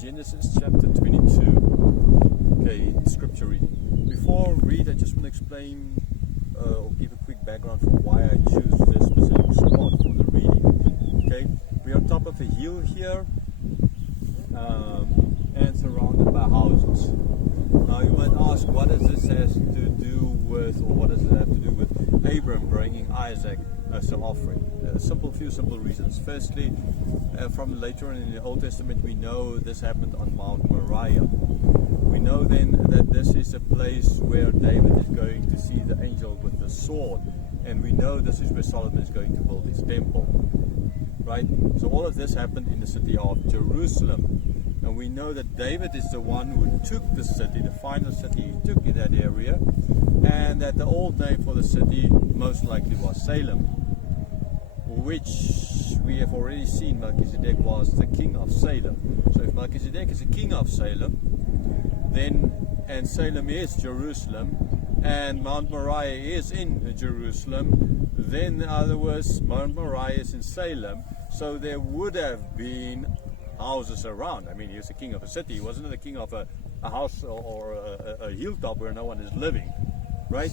Genesis chapter 22. Okay, scripture reading. Before I read, I just want to explain or give a quick background for why I choose this specific spot for the reading. Okay, we are on top of a hill here and surrounded by houses. Now you might ask, what does this has to do with, or what does it have to do with Abram bringing Isaac as an offering? Few simple reasons. Firstly, from later in the Old Testament, we know this happened on Mount Moriah. We know then that this is a place where David is going to see the angel with the sword, and we know this is where Solomon is going to build his temple. Right? So all of this happened in the city of Jerusalem. And we know that David is the one who took the city, the final city he took in that area, and that the old name for the city most likely was Salem, which we have already seen Melchizedek was the king of Salem. So if Melchizedek is the king of Salem, then, and Salem is Jerusalem, and Mount Moriah is in Jerusalem, then in other words, Mount Moriah is in Salem, so there would have been houses around. I mean, he was the king of a city. He wasn't the king of a house or a hilltop where no one is living, right?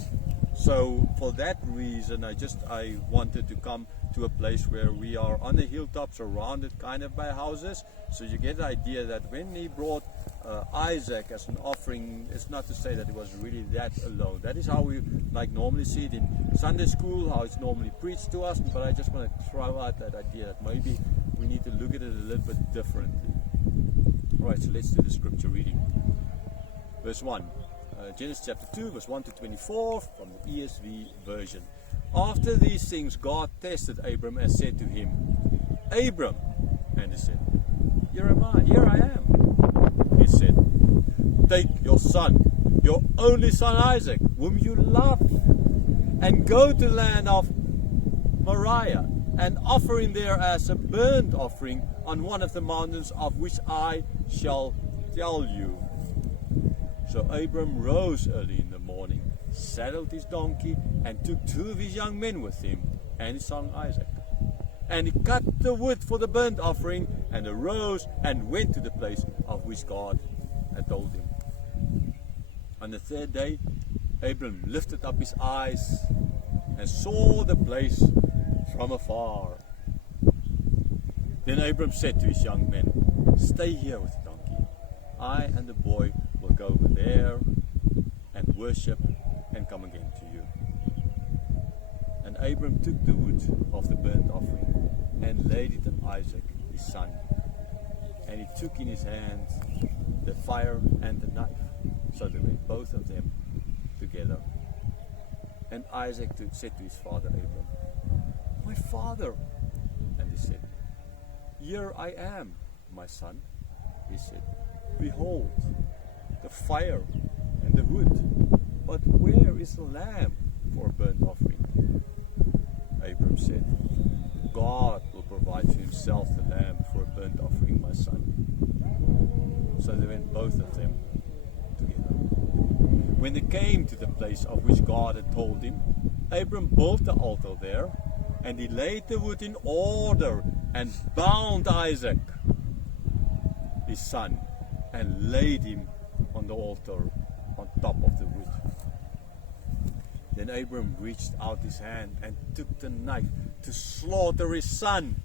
So for that reason, I wanted to come to a place where we are on the hilltop, surrounded kind of by houses. So you get the idea that when he brought Isaac as an offering, it's not to say that it was really that alone. That is how we normally see it in Sunday school, how it's normally preached to us. But I just want to throw out that idea that maybe we need to look at it a little bit differently. Alright, so let's do the scripture reading. Verse 1. Genesis chapter 2, verse 1 to 24 from the ESV version. After these things, God tested Abram and said to him, Abram, and he said, Here I am. He said, Take your son, your only son Isaac, whom you love, and go to the land of Moriah, and offer him there as a burnt offering on one of the mountains of which I shall tell you. So Abram rose early in the morning, saddled his donkey, and took 2 of his young men with him, and his son Isaac. And he cut the wood for the burnt offering, and arose and went to the place of which God had told him. On the 3rd day, Abram lifted up his eyes and saw the place from afar. Then Abram said to his young men, Stay here with the donkey. I and the boy will go over there and worship and come again to you. And Abram took the wood of the burnt offering and laid it on Isaac, his son. And he took in his hand the fire and the knife. So they went both of them together. And Isaac said to his father Abram, My father. And he said, Here I am, my son. He said, Behold, the fire and the wood, but where is the lamb for a burnt offering? Abram said, God will provide for himself the lamb for a burnt offering, my son. So they went both of them together. When they came to the place of which God had told him, Abram built the altar there, and he laid the wood in order and bound Isaac, his son, and laid him on the altar on top of the wood. Then Abram reached out his hand and took the knife to slaughter his son.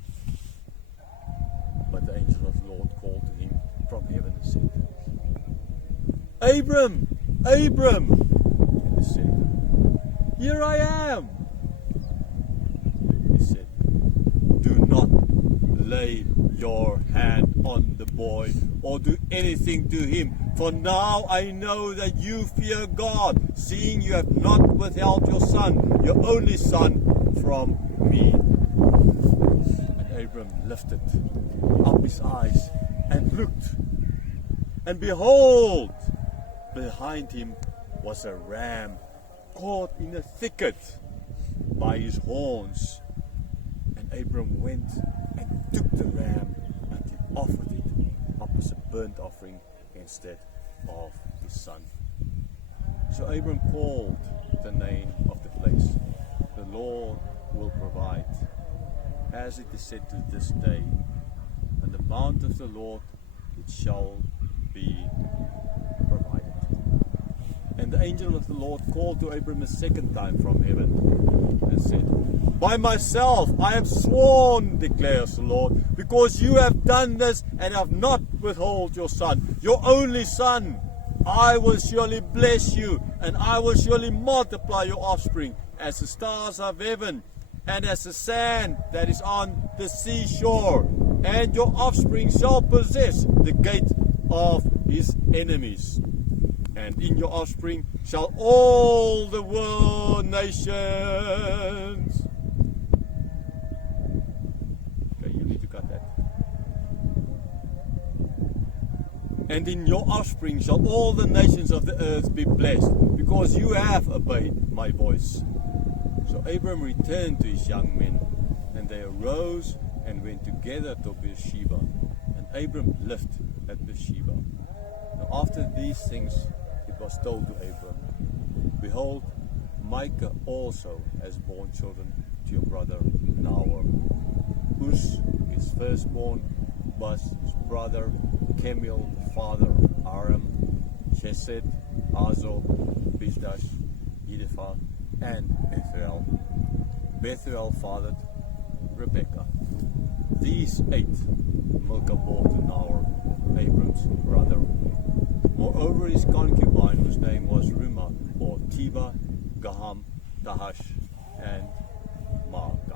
But the angel of the Lord called to him from heaven and said, Abram, Abram! And he said, Here I am. He said, Do not lay your hand on the boy or do anything to him, for now I know that you fear God, seeing you have not withheld your son, your only son, from me. And Abram lifted up his eyes and looked, and behold, behind him was a ram caught in a thicket by his horns. And Abram went and took the ram and he offered it up as a burnt offering instead of his son. So Abram called the name of the place, The Lord Will Provide, as it is said to this day, On the mount of the Lord it shall be provided. And the angel of the Lord called to Abram a second time from heaven and said, By myself I have sworn, declares the Lord, because you have done this and have not withheld your son, your only son. I will surely bless you, and I will surely multiply your offspring as the stars of heaven and as the sand that is on the seashore. And your offspring shall possess the gate of his enemies. And in your offspring shall all the world nations. Okay, you need to cut that. And in your offspring shall all the nations of the earth be blessed, because you have obeyed my voice. So Abram returned to his young men, and they arose and went together to Beersheba. And Abram lived at Beersheba. Now after these things it was told to Abram, Behold, Micah also has borne children to your brother Nahor. Uz, his firstborn, Buz, his brother, Kemuel, the father of Aram, Chesed, Hazor, Bizdash, Edipha, and Bethuel. Bethuel fathered Rebekah. These 8 Milcah bore to Nahor, Abram's brother. Moreover, his concubine, whose name was Rumah, or Tiba, Gaham, Tahash, and Maacah.